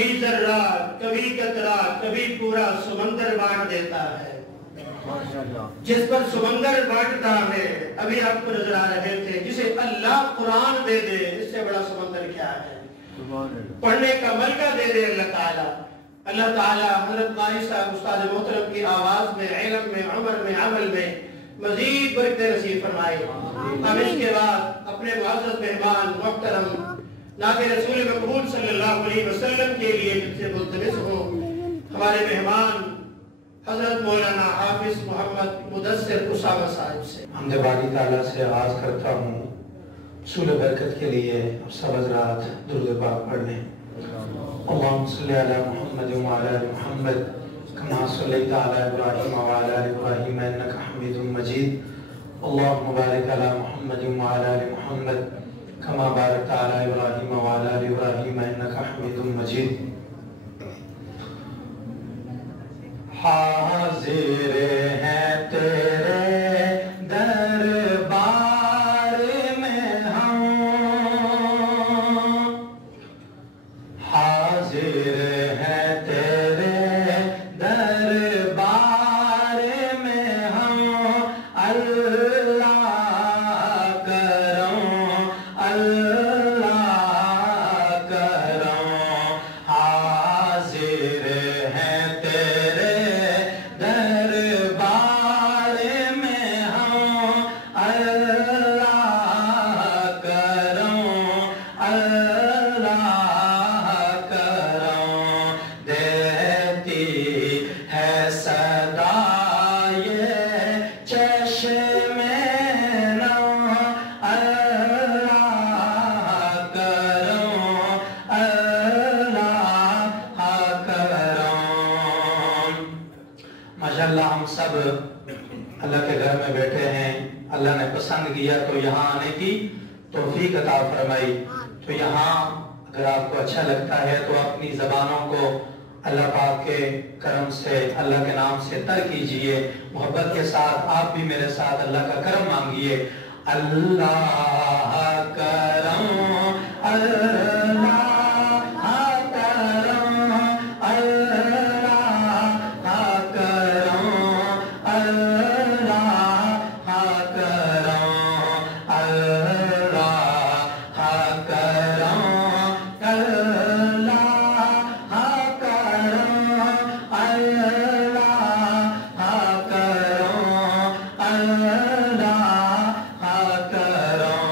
کبھی ذرات، کبھی قطرات، کبھی پورا سمندر بانٹ دیتا ہے۔ جس پر سمندر بانٹتا ہے، ابھی آپ کو نظر آ رہے تھے، جسے اللہ قرآن دے دے، اس سے بڑا سمندر کیا ہے؟ پڑھنے کا ملکہ دے دے اللہ تعالیٰ۔ اللہ تعالیٰ حضرت قاری صاحب استاد محترم کی آواز میں، علم میں، عمر میں، عمل میں مزید برکت نصیب فرمائے۔ ہم اس کے بعد اپنے معزز مہمان محترم نعت رسول مقبول صلی اللہ علیہ وسلم کے لیے جن سے ملتمس ہوں، ہمارے مہمان حضرت مولانا حافظ محمد مدثر اسامہ صاحب سے۔ حمد باری تعالیٰ سے آغاز کرتا ہوں حصول برکت کے لیے اب سب حضرات درود پاک پڑھ لیں۔ اللہم صلی علی محمد وعلی آل محمد کما صلیت علی ابراہیم وعلی آل ابراہیم انک حمید مجید۔ اللہم بارک علی محمد وعلی آل محمد کما بارکت علی ابراہیم وعلی آل ابراہیم انک حمید مجید۔ حاضر ہیں تیرے دربار میں ہم، حاضر ہیں تیرے دربار میں ہم، اللہ کرم، اللہ کرم، حاضر ہیں تیرے دربار میں ہم، اللہ کرم، اللہ کرم، دیتی ہے صدا یہ چشم نم، اللہ کرم، اللہ کرم۔ ماشاءاللہ ہم سب اللہ کے گھر میں بیٹھے ہیں، اللہ نے پسند کیا تو یہاں آنے کی توفیق عطا فرمائی۔ تو یہاں اگر آپ کو اچھا لگتا ہے تو اپنی زبانوں کو اللہ پاک کے کرم سے، اللہ کے نام سے تر کیجئے، محبت کے ساتھ آپ بھی میرے ساتھ اللہ کا کرم مانگیے۔ اللہ کرم، اللہ کرم، اللہ کرم، اللہ کرم، اللہ کرم، اللہ کرم، اللہ کرم، اللہ کرم۔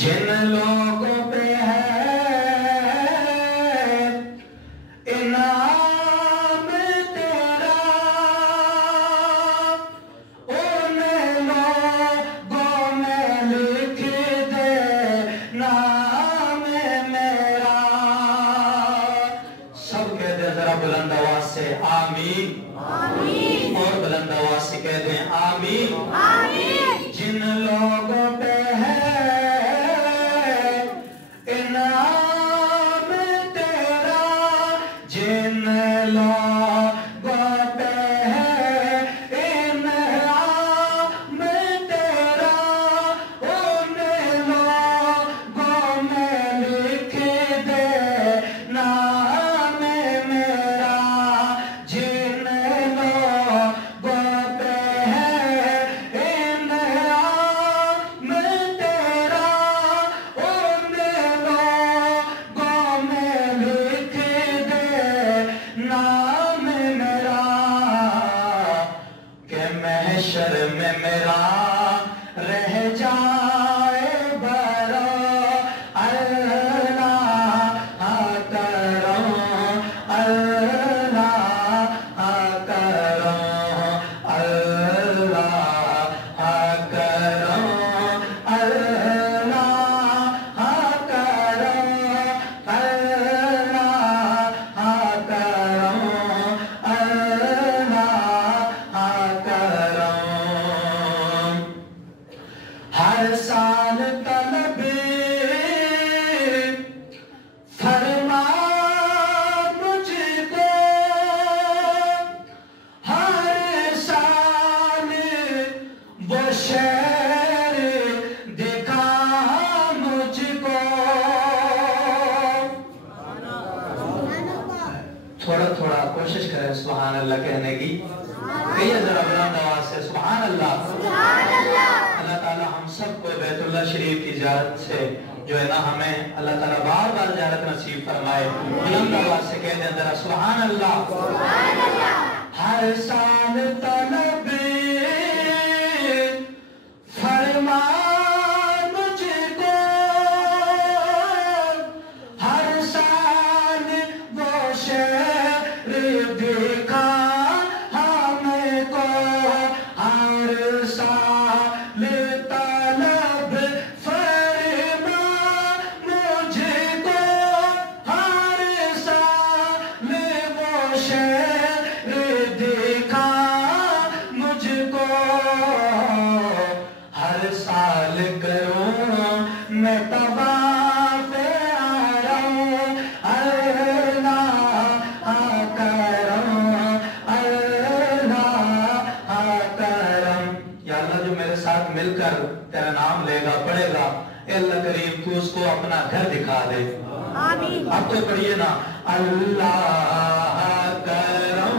جن لوگوں پہ ہے انعام تیرا، ان لوگوں میں لکھ دے نام میرا۔ سب کہہ دیں ذرا بلند آواز سے آمین، اور بلند آواز سے کہہ دیں آمین۔ جن لوگوں پہ ہے انعام تیرا، جن لوگوں پہ ہے انعام تیرا، ان لوگوں میں لکھ دے نام میرا۔ جن لوگوں پہ ہے انعام تیرا، ان لوگوں میں لکھ دے نام میرا، کہ محشر میں میرا رہ جائے برا۔ اللہ کرم، اللہ کرم، اللہ کرم، اللہ کرم، اللہ کرم، اللہ کرم۔ اللہ کہنے کی کہیے ذرا بلند آواز سے سبحان اللہ۔ اللہ تعالیٰ ہم سب کو بیت اللہ شریف کی زیارت سے جو ہے نا ہمیں اللہ تعالیٰ بار بار زیارت نصیب فرمائے۔ بلند آواز سے کہہ دیں ذرا سبحان اللہ۔ ہر سال طلب فرما مجھ کو، ہر سال وہ شہر دکھا ہمیں کو، ہر سال طلب فرما مجھ کو، ہر سال وہ شہر دکھا مجھ کو، ہر سال کروں میں طواف حرم، اللہ کرم، اللہ کرم۔ یا اللہ جو میرے ساتھ مل کر تیرا نام لے گا پڑھے گا، اے اللہ کریم تو اس کو اپنا گھر دکھا دے۔ آمین۔ اب تو پڑھیے نا اللہ کرم، اللہ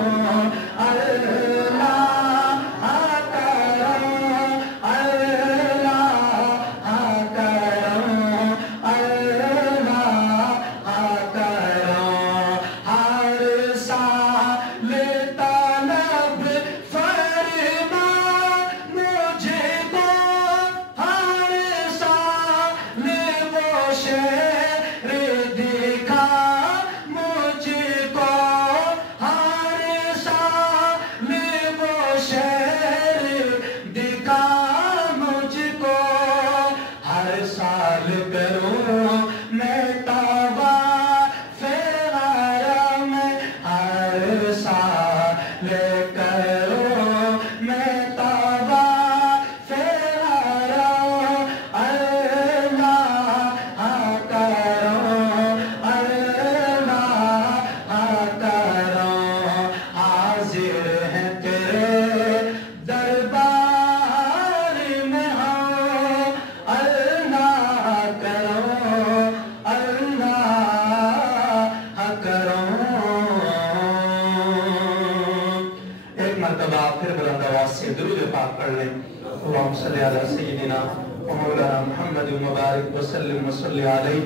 اللہم صلی علی سیدنا و مولانا محمد مبارک وسلم وصلی علیہ۔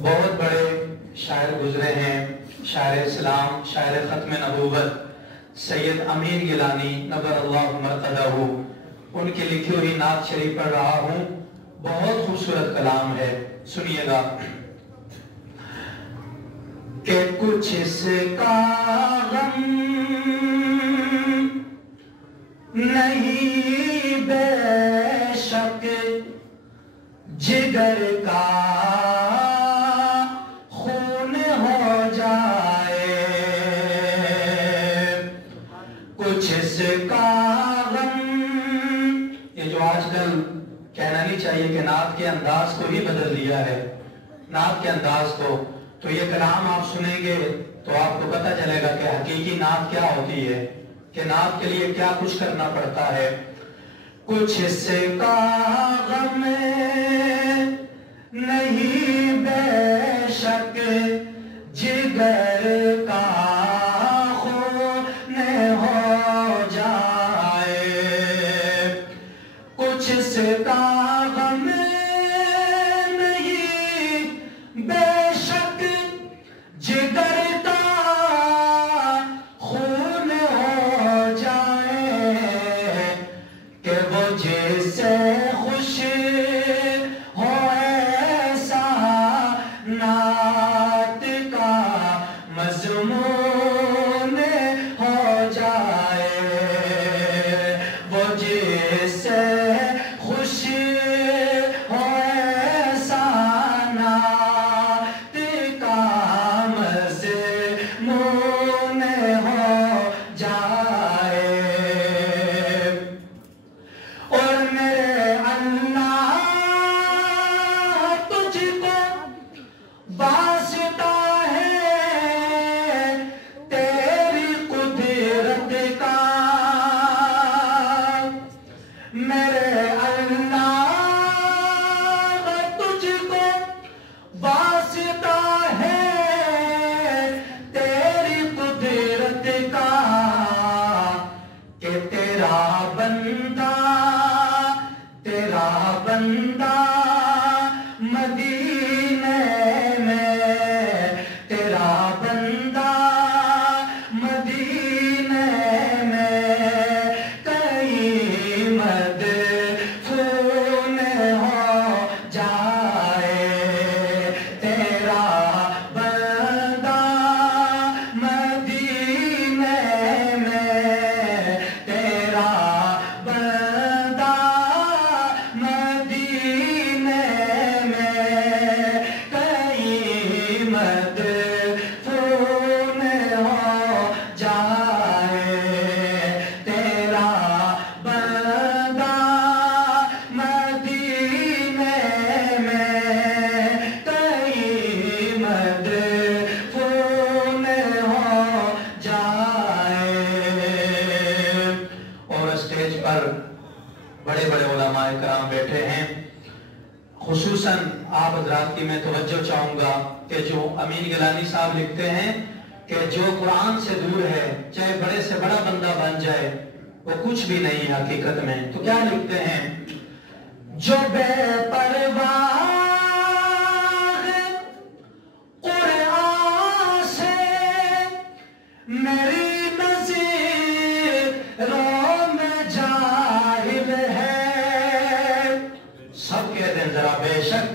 بہت بڑے شاعر گزرے ہیں، شاعر اسلام، شاعر ختم نبوت سید امین گیلانی نبر اللہ مرتدہ، ان کی لکھی ہوئی نعت شریف پڑھ رہا ہوں، بہت خوبصورت کلام ہے، سنیے گا۔ کہ کچھ اس کا غم نہیں بے شک جگر کا خون ہو جائے، کچھ اس کا غم۔ یہ جو آج کل کہنا نہیں چاہیے کہ نعت کے انداز کو ہی بدل دیا ہے، نعت کے انداز کو، تو یہ کلام آپ سنیں گے تو آپ کو پتہ چلے گا کہ حقیقی نعت کیا ہوتی ہے، کہ نعت کے لیے کیا کچھ کرنا پڑتا ہے۔ کچھ اس کا غم نہیں بے شک جگر کا خون ہو جائے، کچھ اس کا غم نہیں بے شک جگر کا خون ہو جائے، کہ وہ جس سے خوش ہو ایسا نعت کا مضمون بڑے بڑے علماء کرام بیٹھے ہیں. خصوصاً آپ حضرات کی میں توجہ چاہوں گا کہ جو امین گیلانی صاحب لکھتے ہیں کہ جو قرآن سے دور ہے چاہے بڑے سے بڑا بندہ بن جائے وہ کچھ بھی نہیں ہے حقیقت میں. تو کیا لکھتے ہیں؟ جو بے پرواہ قرآن سے میری نظروں میں جاہل ہے. سب کہتے ہیں ذرا بے شک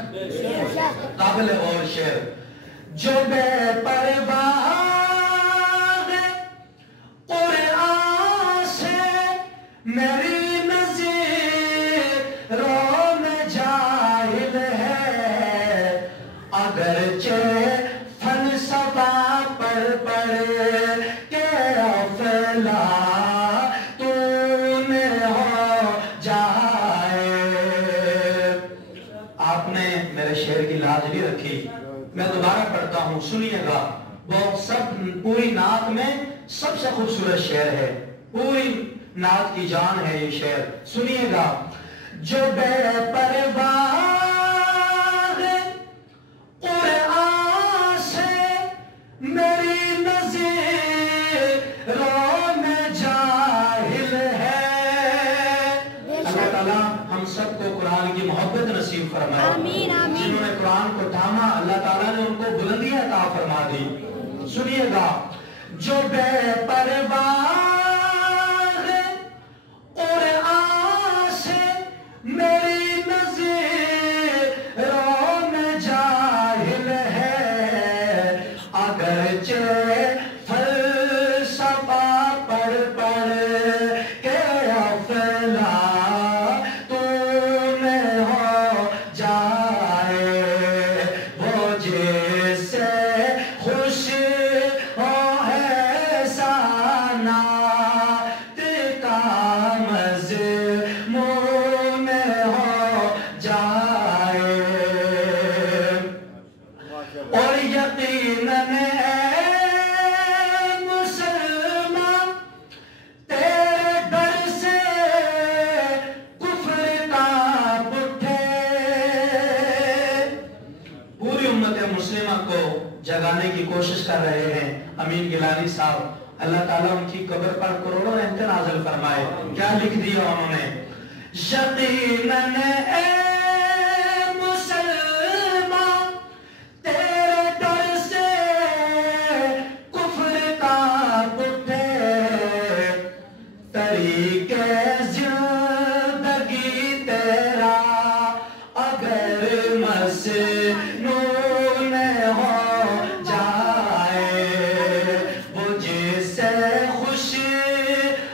قابل اور شعر. جو بے پرواہ قرآن سے میری نظروں میں جاہل ہے، اگرچہ فلسفہ پڑھ کے افلا تو نے ہو جائے. آپ نے میرے شعر کی لاج نہیں رکھی. میں دوبارہ پڑھتا ہوں، سنیے گا. وہ سب پوری نعت میں سب سے خوبصورت شعر ہے، پوری نعت کی جان ہے یہ شعر. سنیے گا. جو بے پرواہ قرآن سے میری نظروں میں جاہل ہے. اللہ تعالیٰ ہم سب کو قرآن کی محبت نصیب فرمائے. آمین آمین. جنہوں نے قرآن کو تھاما اللہ تعالیٰ نے ان کو بلندیاں عطا فرما دی. سنیے گا. جو بے پرواہ قرآن سے میری نظروں میں جاہل ہے، اگرچہ فلسفہ پڑھ کے افلا تو میں ہو جائے. وہ جیسے خوش ہو ایسا نعت کا مضمون ہو جائے. اور یقیناً مسلمان تیرے در سے کفر کانپ اٹھے. پوری امت مسلمہ کو جگانے کی کوشش کر رہے ہیں امین گیلانی صاحب. اللہ تعالیٰ ان کی قبر پر کروڑوں رحمتیں نازل فرمائے. کیا لکھ دیا انہوں نے؟ یقیناً اے مسلمان تیرے در سے کفر کانپ اٹھے، طریق زندگی تیرا اگر مسنون ہو جائے، وہ جیسے خوش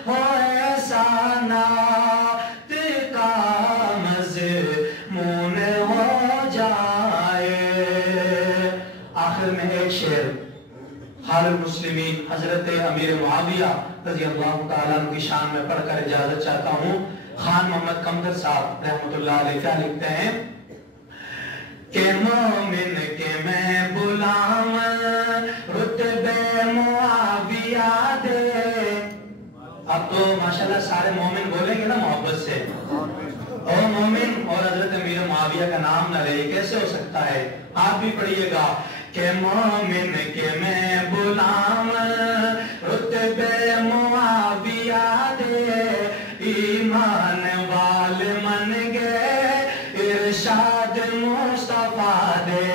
ہو ایسا نعت کا مضمون ہو جائے. آخر میں ایک شعر حال المسلمین حضرت امیر معاویہ رضی اللہ تعالیٰ عنہ کی شان میں پڑھ کر اجازت چاہتا ہوں. خان محمد قمدر صاحب رحمت اللہ علیہ کیا لکھتے ہیں کہ مومن کے میں غلام رتبے معاویہ دے. اب تو ماشاءاللہ سارے مومن بولیں گے نا محبت سے. او مومن اور حضرت امیر معاویہ کا نام نہ لے، کیسے ہو سکتا ہے؟ آپ بھی پڑھیے گا کہ مومن کے میں غلام رتبے معاویہ دے، ایمان وال من گئے ارشاد مصطفیٰ دے.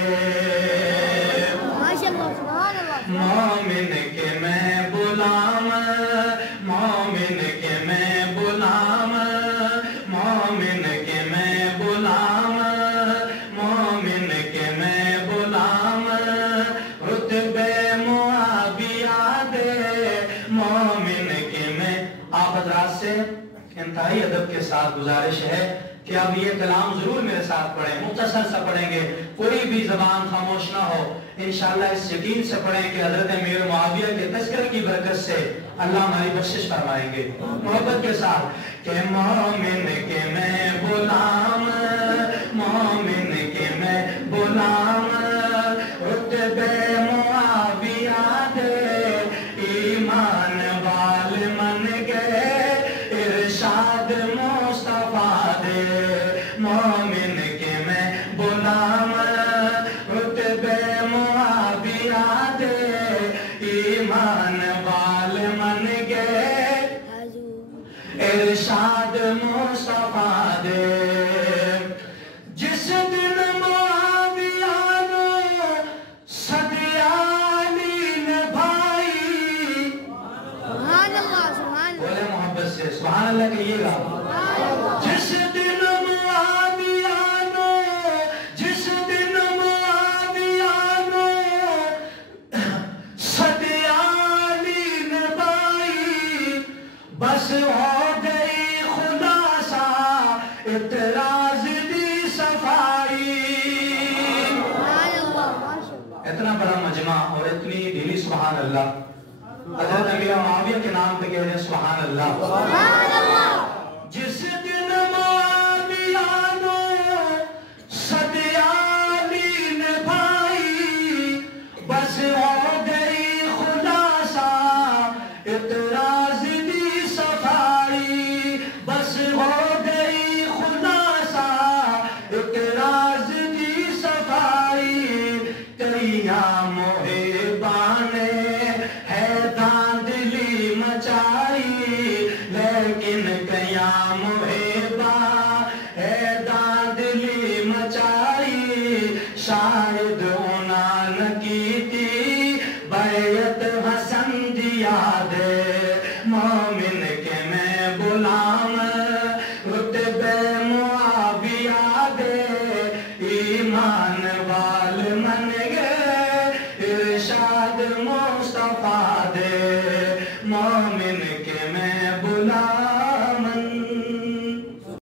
مومن کے میں غلام، مومن کے میں غلام، مومن کے میں غلام، مومن کے میں غلام رتبے معاویہ دے، مومن کے میں. آپ حضرات سے انتہائی ادب کے ساتھ گزارش ہے کہ اب یہ کلام ضرور میرے ساتھ پڑھیں، مختصر سا پڑھیں گے، کوئی بھی زبان خاموش نہ ہو. انشاءاللہ اس یقین سے پڑھیں کہ حضرت امیر معاویہ کے تذکرے کی برکت سے اللہ ہماری بخشش فرمائیں گے. محبت کے ساتھ کہ مومن کے میں غلام، مومن کے میں غلام رتبے معاویہ دے، ایمان وال من گئے ارشاد مصطفیٰ سے سبحان اللہ کہیے گا. جس دن معاویہ جس دن معاویہ سدیالی نبائی بس ہو گئی خلاصہ اعتراض دی صفائی. اتنا بڑا مجمع اور اتنی دلی سبحان اللہ. حضرت امیر معاویہ کے نام پہ کہہ رہے ہیں سبحان اللہ. جس دن معاویہ سدیالی نبھائی بس ہو گئی خلاصہ اعتراض دی صفائی. بس ہو گئی خلاصہ اعتراض دی صفائی. کریاں محبان ہے داندلی مچائی لیکن کیا محبا ہے داندلی مچائی. شاید انہاں کی تھی بیعت حسن دی یاد مومن کے میں غلام رتبے معاویہ دے ایمان وال من گئے ارشاد